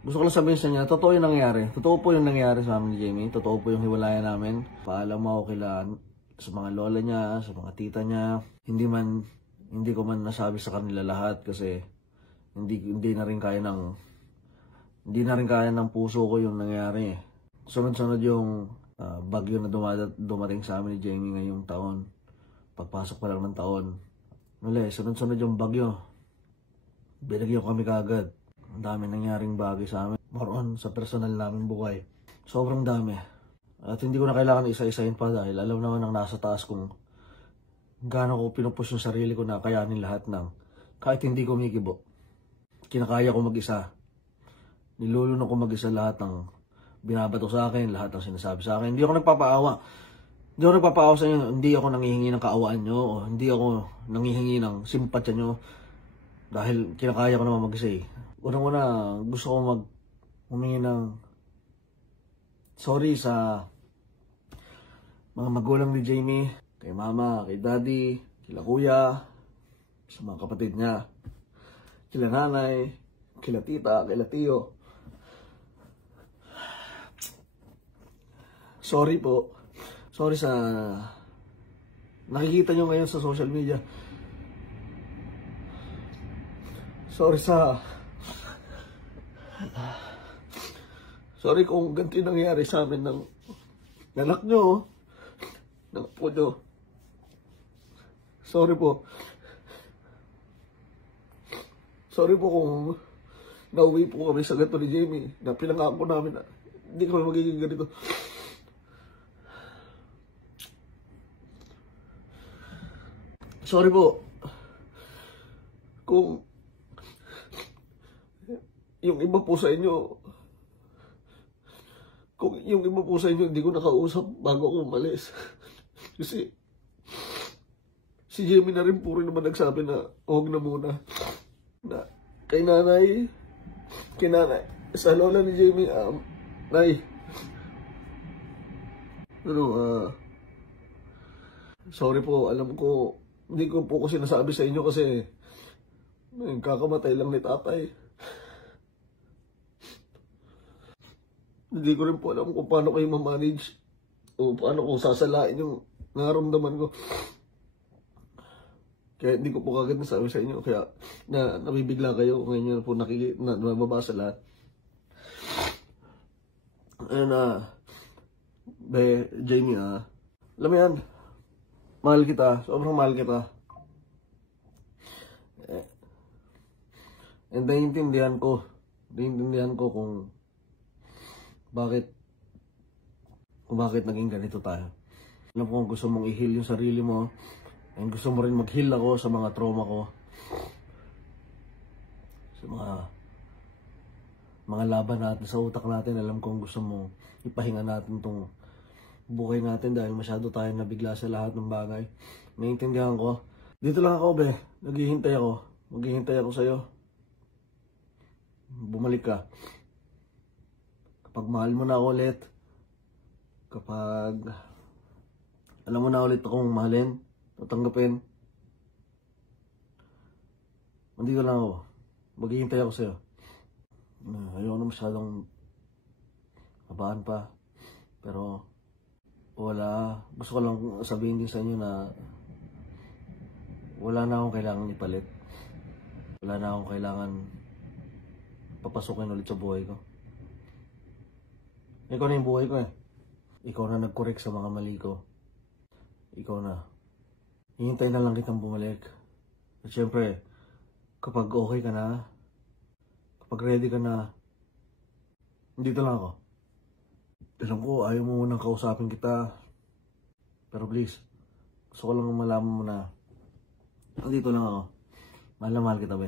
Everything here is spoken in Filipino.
Gusto ko lang sabihin sa inyo, totoo yung nangyayari. Totoo po yung nangyayari sa amin ni Jamie. Totoo po yung hiwalayan namin. Paalam ako kila sa mga lola niya, sa mga tita niya. Hindi ko man nasabi sa kanila lahat kasi hindi na rin kaya ng puso ko yung nangyayari. Sunod-sunod yung bagyo na dumating sa amin ni Jamie ngayong taon. Pagpasok pa lang ng taon. Sunod-sunod yung bagyo. Binagyo kami kagad. Ang dami nangyaring bagay sa amin. More on sa personal namin buhay. Sobrang dami. At hindi ko na kailangan isa-isahin pa dahil alam naman ng nasa taas kung gaano ko pinupush yung sarili ko na kayanin lahat ng kahit hindi ko kumikibo. Kinakaya ko mag-isa. Nilulunok ko mag-isa lahat ng binabato sa akin, lahat ng sinasabi sa akin. Hindi ako nagpapaawa. Hindi ako nagpapaawa sa inyo. Hindi ako nangihingi ng kaawaan nyo o hindi ako nangihingi ng simpatya nyo dahil kinakaya ko naman mag-isa eh. Unang-una, gusto ko humingi ng sorry sa mga magulang ni Jamie, kay mama, kay daddy, kila kuya, sa mga kapatid niya, kila nanay, kila tita, kila tiyo. Sorry po. Sorry sa nakikita nyo ngayon sa social media. Sorry kung ganito yung nangyari sa amin ng anak nyo, ng apo nyo. Sorry po. Sorry po kung nauwi po kami sa ganito ni Jamie na pinangako namin na hindi kami magiging ganito. Sorry po. Kung yung iba po sa inyo, hindi ko nakausap bago ako umalis. Kasi si Jamie na rin po rin naman nagsabi na huwag na muna. Na kay nanay, sa lola ni Jamie, nay, sorry po, alam ko, hindi ko po kasi nasabi sa inyo kasi kakamatay lang ni tatay. Hindi ko rin po alam kung paano kayo ma-manage o paano ko sasalain yung nararamdaman ko. Kaya hindi ko po kagad nasabi sa inyo. Kaya nabibigla kayo ngayon po nababasa lahat. Ayun Jamie alam mo yan, mahal kita, sobrang mahal kita. And naiintindihan ko kung bakit naging ganito tayo. Alam ko kung gusto mong i-heal yung sarili mo, and gusto mo rin mag-heal ako sa mga trauma ko, sa mga laban natin sa utak natin. Alam kong gusto mong ipahinga natin tong buhay natin dahil masyado tayo nabigla sa lahat ng bagay. Naiintindihan ko. Dito lang ako, naghihintay ako sa'yo. Bumalik ka. Kapag mahal mo na ako ulit, kapag alam mo na ulit akong mahalin, tatanggapin, nandito lang ako. Maghihintay ako sa'yo. Ayoko na masyadong habaan pa. Pero wala. Gusto ko lang sabihin din sa inyo na wala na akong kailangan ipalit. Wala na akong kailangan papasukin ulit sa buhay ko. Ikaw na yung buhay ko eh. Ikaw na nag-correct sa mga mali ko. Ikaw na. Hihintay na lang kitang bumalik. At syempre, kapag okay ka na, kapag ready ka na, dito lang ako. Alam ko, ayaw mo munang kausapin kita. Pero please, gusto ko lang malaman mo na nandito lang ako. Mahal na mahal kita,